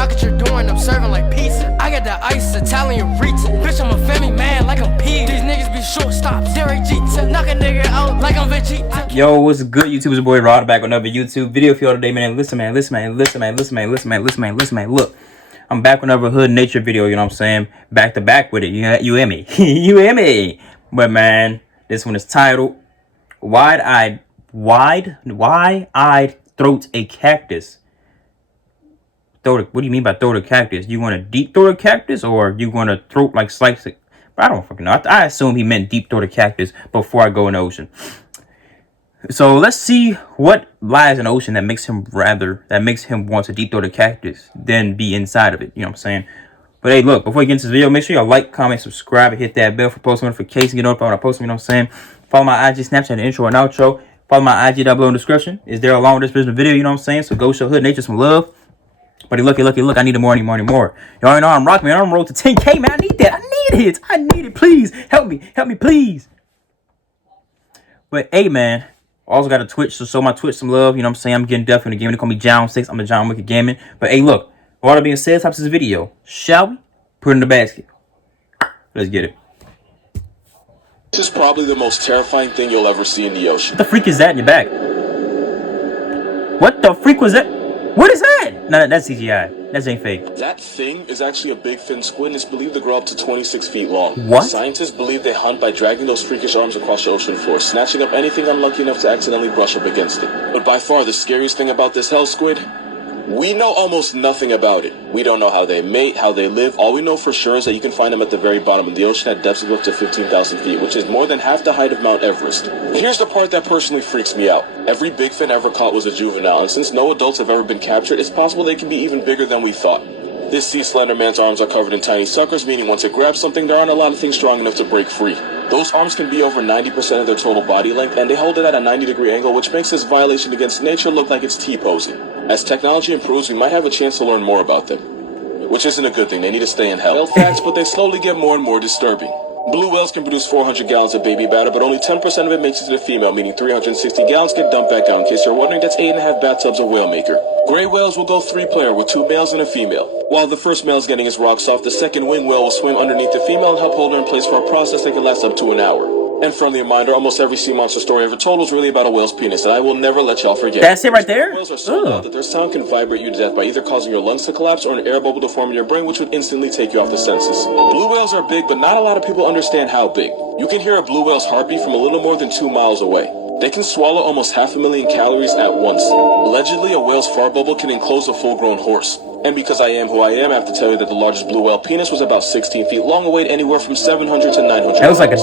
knock at your door and I'm serving like pizza. I got that ice Italian reach. Bitch, I'm a family man like I'm P. These niggas be shortstops. Derek Jeter, knock a nigga out like I'm Vegeta. Yo, what's good, YouTube? It's your boy Rod back with another YouTube video for y'all today, man. Listen, man. Look, I'm back with another hood nature video. You know what I'm saying? Back to back with it. You hear me? You hear me? But man, this one is titled "Wide-eyed throat a cactus." What do you mean by throat a cactus? You want to deep throat a cactus, or you want to throat like slice it? I don't fucking know. I assume he meant deep throat a cactus before I go in the ocean. So let's see what lies in the ocean that makes him want to deep throat a cactus than be inside of it. You know what I'm saying? But hey, look, before you get into this video, make sure y'all like, comment, subscribe, and hit that bell for post notifications. Get notified when I post them. You know what I'm saying? Follow my IG, Snapchat, and intro and outro. Follow my IG down below in the description. It's there along with this video. You know what I'm saying? So go show hood nature some love. But look, I need more. Y'all know I'm rocking, man. I'm on road to 10K, man. I need that. I need it. Please, help me, please. But hey, man, also got a Twitch, so show my Twitch some love. You know what I'm saying? I'm getting deaf in the gaming. They call me John 6. I'm a John Wicked Gaming. But hey, look, with all that being said, top of this video, shall we put it in the basket? Let's get it. This is probably the most terrifying thing you'll ever see in the ocean. What the freak is that in your back? What the freak was that? What is that? No, that's CGI. That ain't fake. That thing is actually a big fin squid and is believed to grow up to 26 feet long. What? Scientists believe they hunt by dragging those freakish arms across the ocean floor, snatching up anything unlucky enough to accidentally brush up against it. But by far the scariest thing about this hell squid? We know almost nothing about it. We don't know how they mate, how they live. All we know for sure is that you can find them at the very bottom of the ocean at depths of up to 15,000 feet, which is more than half the height of Mount Everest. Here's the part that personally freaks me out. Every big fin ever caught was a juvenile, and since no adults have ever been captured, it's possible they can be even bigger than we thought. This sea slender man's arms are covered in tiny suckers, meaning once it grabs something, there aren't a lot of things strong enough to break free. Those arms can be over 90% of their total body length, and they hold it at a 90-degree angle, which makes this violation against nature look like it's T-posing. As technology improves, we might have a chance to learn more about them. Which isn't a good thing, they need to stay in hell. Whale facts, but they slowly get more and more disturbing. Blue whales can produce 400 gallons of baby batter, but only 10% of it makes it to the female, meaning 360 gallons get dumped back out. In case you're wondering, that's 8.5 bathtubs of whale maker. Gray whales will go 3-player with 2 males and a female. While the first male is getting his rocks off, the second wing whale will swim underneath the female and help hold her in place for a process that can last up to an hour. And friendly reminder, almost every sea monster story ever told was really about a whale's penis, and I will never let y'all forget. That's it right there? Whales are so loud that their sound can vibrate you to death by either causing your lungs to collapse or an air bubble to form in your brain, which would instantly take you off the senses. Blue whales are big, but not a lot of people understand how big. You can hear a blue whale's heartbeat from a little more than 2 miles away. They can swallow almost 500,000 calories at once. Allegedly, a whale's fart bubble can enclose a full-grown horse. And because I am who I am, I have to tell you that the largest blue whale penis was about 16 feet long and weighed anywhere from 700 to 900. That was like a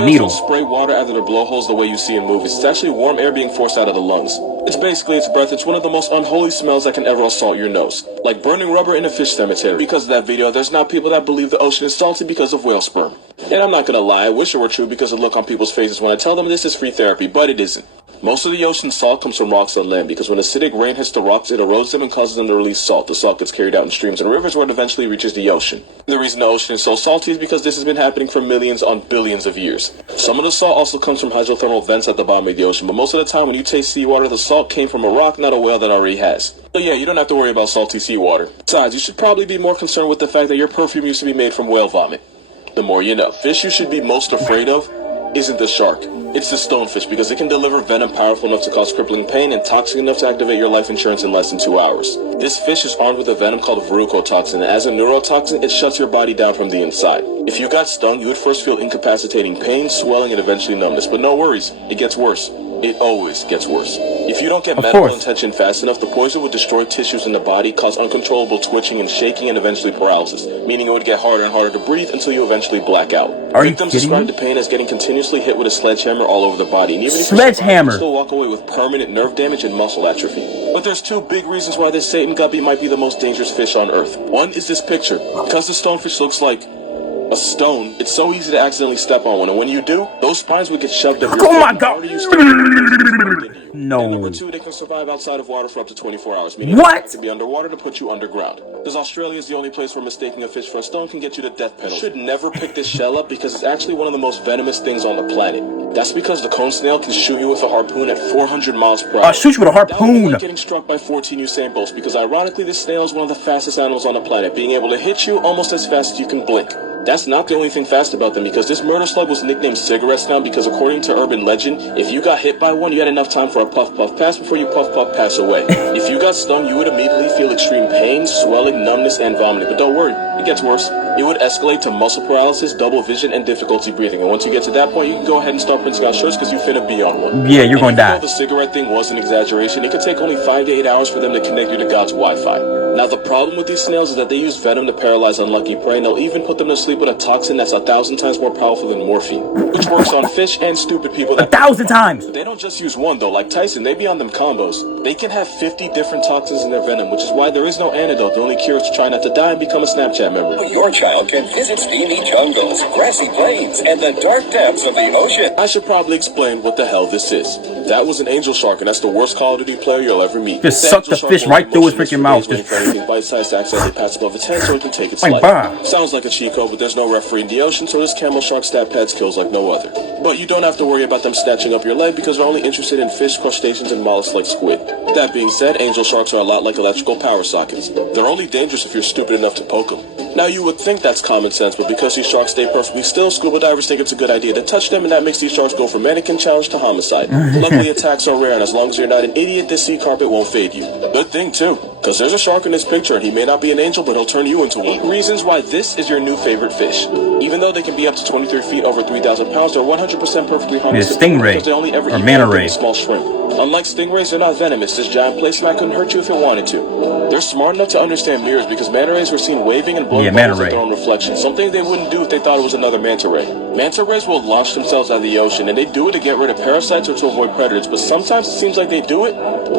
needle. Don't spray water out of their blowholes the way you see in movies. It's actually warm air being forced out of the lungs. It's basically its breath. It's one of the most unholy smells that can ever assault your nose. Like burning rubber in a fish cemetery. Because of that video, there's now people that believe the ocean is salty because of whale sperm. And I'm not gonna lie, I wish it were true because of the look on people's faces when I tell them this is free therapy, but it isn't. Most of the ocean's salt comes from rocks on land because when acidic rain hits the rocks, it erodes them and causes them to release salt. The salt gets carried out in streams and rivers where it eventually reaches the ocean. The reason the ocean is so salty is because this has been happening for millions on billions of years. Some of the salt also comes from hydrothermal vents at the bottom of the ocean, but most of the time when you taste seawater, the salt came from a rock, not a whale that already has. So yeah, you don't have to worry about salty seawater. Besides, you should probably be more concerned with the fact that your perfume used to be made from whale vomit. The more you know. Fish you should be most afraid of isn't the shark. It's the stonefish because it can deliver venom powerful enough to cause crippling pain and toxic enough to activate your life insurance in less than 2 hours. This fish is armed with a venom called verrucotoxin, and as a neurotoxin, it shuts your body down from the inside. If you got stung, you would first feel incapacitating pain, swelling, and eventually numbness. But no worries, it gets worse. It always gets worse. If you don't get medical attention fast enough, the poison would destroy tissues in the body, cause uncontrollable twitching and shaking, and eventually paralysis, meaning it would get harder and harder to breathe until you eventually black out. Victims describe the pain as getting continuously hit with a sledgehammer all over the body, and even if you still walk away with permanent nerve damage and muscle atrophy. But there's 2 big reasons why this Satan guppy might be the most dangerous fish on Earth. One is this picture. Because the stonefish looks like a stone, it's so easy to accidentally step on one, and when you do, those spines would get shoved up your face. Oh my god! No. And number 2, they can survive outside of water for up to 24 hours, meaning What? they have to be underwater to put you underground. Because Australia is the only place where mistaking a fish for a stone can get you the death penalty. You should never pick this shell up because it's actually one of the most venomous things on the planet. That's because the cone snail can shoot you with a harpoon at 400 miles per hour. I'll shoot you with a harpoon. Without getting struck by 14 Usain Bolts, because ironically this snail is one of the fastest animals on the planet, being able to hit you almost as fast as you can blink. That's not the only thing fast about them, because this murder slug was nicknamed Cigarette Snail because according to urban legend, if you got hit by one, you had enough time for a puff puff pass before you puff puff pass away. If you got stung, you would immediately feel extreme pain, swelling, numbness, and vomiting. But don't worry, it gets worse. It would escalate to muscle paralysis, double vision, and difficulty breathing. And once you get to that point, you can go ahead and start printing out shirts because you finna be on one. Yeah, you're going to die. Though the cigarette thing was an exaggeration, it could take only 5 to 8 hours for them to connect you to God's Wi-Fi. Now, the problem with these snails is that they use venom to paralyze unlucky prey, and they'll even put them to sleep with a toxin that's 1,000 times more powerful than morphine, which works on fish and stupid people. 1,000 times! But they don't just use one, though. Like Tyson, they be on them combos. They can have 50 different toxins in their venom, which is why there is no antidote. The only cure is to try not to die and become a Snapchat member. Your child can visit steamy jungles, grassy plains, and the dark depths of the ocean. I should probably explain what the hell this is. That was an angel shark, and that's the worst Call of Duty player you'll ever meet. Just suck the fish right through his freaking mouth. Just bite-sized accidentally pass above its head so it can take its life. Sounds like a cheat code, but there's no referee in the ocean, so this camel shark stat pads kills like no other. But you don't have to worry about them snatching up your leg because they're only interested in fish, crustaceans, and mollusks like squid. That being said, angel sharks are a lot like electrical power sockets. They're only dangerous if you're stupid enough to poke them. Now you would think that's common sense, but because these sharks stay perfectly still, scuba divers think it's a good idea to touch them, and that makes these sharks go from mannequin challenge to homicide. Luckily, attacks are rare, and as long as you're not an idiot, this sea carpet won't fade you. Good thing, too, because there's a shark in this picture, and he may not be an angel, but he'll turn you into one. 8 reasons why this is your new favorite fish. Even though they can be up to 23 feet, over 3,000 pounds, they're 100% perfectly harmless. Yeah, stingray, because they only ever or eat manta ray. Small shrimp. Unlike stingrays, they're not venomous. This giant placemat couldn't hurt you if it wanted to. They're smart enough to understand mirrors because manta rays were seen waving and blowing bubbles at their own reflection, something they wouldn't do if they thought it was another manta ray. Manta rays will launch themselves out of the ocean, and they do it to get rid of parasites or to avoid predators, but sometimes it seems like they do it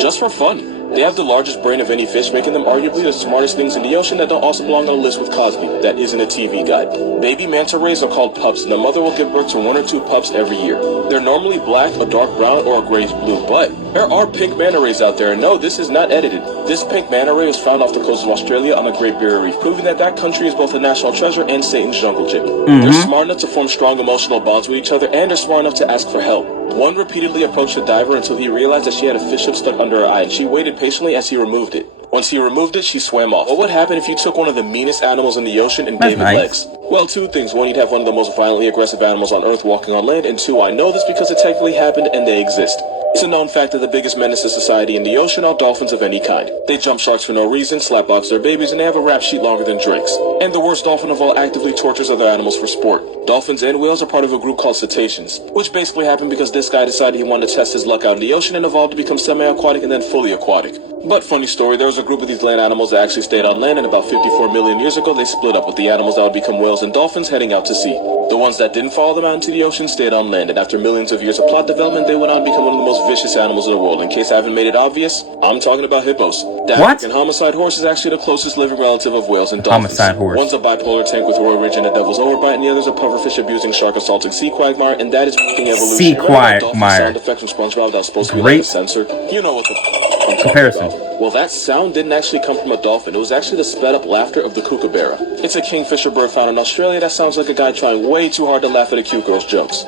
just for fun. They have the largest brain of any fish, making them arguably the smartest things in the ocean that don't also belong on a list with Cosby. That isn't a TV guide. Baby manta rays are called pups, and the mother will give birth to 1 or 2 pups every year. They're normally black, a dark brown, or a grayish-blue, but there are pink manta rays out there, and no, this is not edited. This pink manta ray is found off the coast of Australia on the Great Barrier Reef, proving that that country is both a national treasure and Satan's jungle gym. They're smart enough to form strong emotional bonds with each other, and they're smart enough to ask for help. One repeatedly approached the diver until he realized that she had a fish hook stuck under her eye, and she waited patiently as he removed it. Once he removed it, she swam off. What would happen if you took one of the meanest animals in the ocean and gave it legs? Well, 2 things. 1, you'd have one of the most violently aggressive animals on Earth walking on land, and 2, I know this because it technically happened and they exist. It's a known fact that the biggest menace to society in the ocean are dolphins of any kind. They jump sharks for no reason, slapbox their babies, and they have a rap sheet longer than drinks. And the worst dolphin of all actively tortures other animals for sport. Dolphins and whales are part of a group called cetaceans, which basically happened because this guy decided he wanted to test his luck out in the ocean and evolved to become semi-aquatic and then fully aquatic. But funny story, there was a group of these land animals that actually stayed on land, and about 54 million years ago they split up, with the animals that would become whales and dolphins heading out to sea. The ones that didn't follow them out into the ocean stayed on land, and after millions of years of plot development, they went on to become one of the most vicious animals in the world. In case I haven't made it obvious, I'm talking about hippos. The African homicide horse is actually the closest living relative of whales and dolphins. Homicide horse. One's a bipolar tank with Roy Ridge and a devil's overbite, and the other's a pufferfish abusing shark assaulting sea quagmire, and that is f***ing evolution. Sea quagmire. Sound effect from SpongeBob that was supposed to be like a sensor. You know what the comparison. Well, that sound didn't actually come from a dolphin. It was actually the sped-up laughter of the kookaburra. It's a kingfisher bird found in Australia that sounds like a guy trying way too hard to laugh at a cute girl's jokes.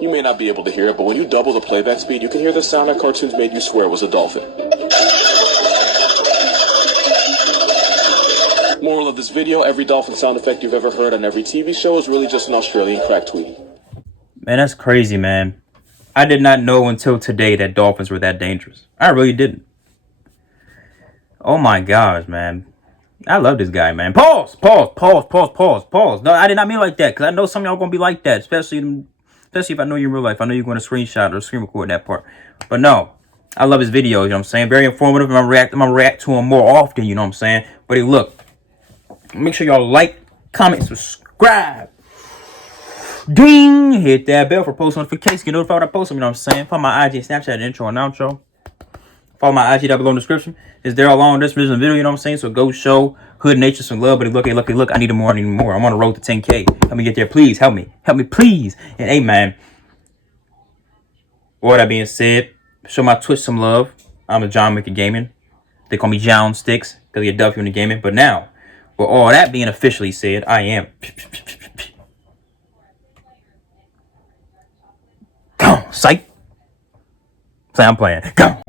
You may not be able to hear it, but when you double the playback speed, you can hear the sound that cartoons made you swear was a dolphin. Moral of this video, every dolphin sound effect you've ever heard on every TV show is really just an Australian crack tweet. Man, that's crazy, man. I did not know until today that dolphins were that dangerous. I really didn't. Oh my gosh, man. I love this guy, man. Pause. No, I did not mean like that, because I know some of y'all going to be like that, especially if I know you in real life. I know you're going to screenshot or screen record that part. But no, I love his videos, you know what I'm saying? Very informative. I'm going to react to him more often, you know what I'm saying? But hey, look, make sure y'all like, comment, subscribe. Ding! Hit that bell for post notifications. Get notified when I post them, you know what I'm saying? Put my IG, Snapchat, intro, and outro. Follow my IG down below in the description. It's there along in this video, you know what I'm saying? So go show Hood Nature some love. But look, I need more, I'm on the road to 10K. Help me get there, please. Help me, please. And hey, man, with all that being said, show my Twitch some love. I'm a John Wicked Gaming. They call me John Sticks because you're Duffy in the gaming. But now, with all that being officially said, I am. Go, psych. Say I'm playing. Go.